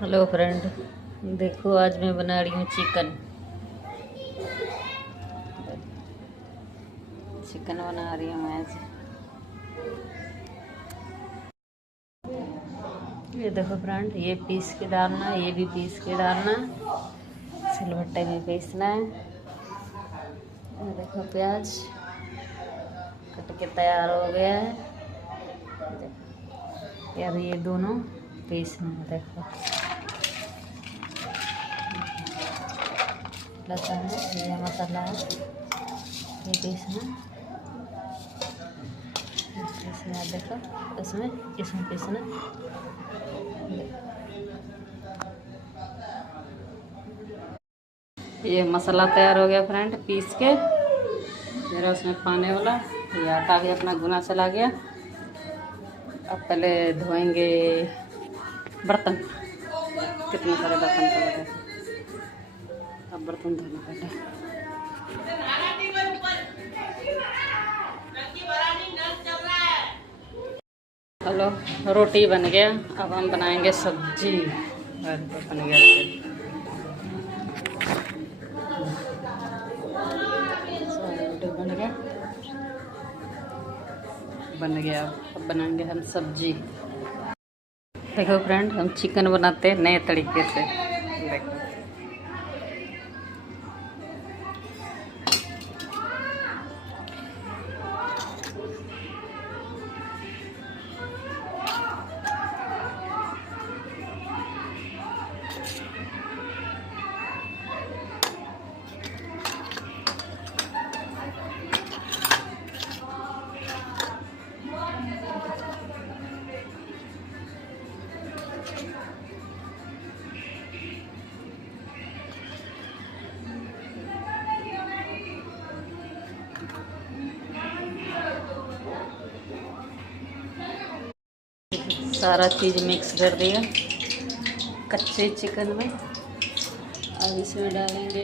Hello friend, देखो आज मैं बना रही हूँ चिकन बना रही हूँ मैं आज। ये देखो फ्रेंड, ये पीस के डालना, ये भी पीस के डालना, सिलबट्टे में पीसना है। ये देखो प्याज कट के तैयार हो गया है। यार ये दोनों पीसना है। देखो लहसुन है, ये मसाला है, ये पीसना है। देखो इसमें पीसना। ये मसाला तैयार हो गया फ्रेंड, पीस के मेरा उसमें पाने वाला। ये आटा भी अपना गुना चला गया। अब पहले धोएंगे बर्तन, कितने सारे बर्तन पड़े थे। अब बर्तन धोने पड़े। हेलो, रोटी बन गया। अब हम बनाएंगे सब्जी। बन गया बन गया। अब बनाएंगे हम सब्जी। देखो फ्रेंड, हम चिकन बनाते हैं नए तरीके से। देखो सारा चीज़ मिक्स कर दिया कच्चे चिकन में। अब इसमें डालेंगे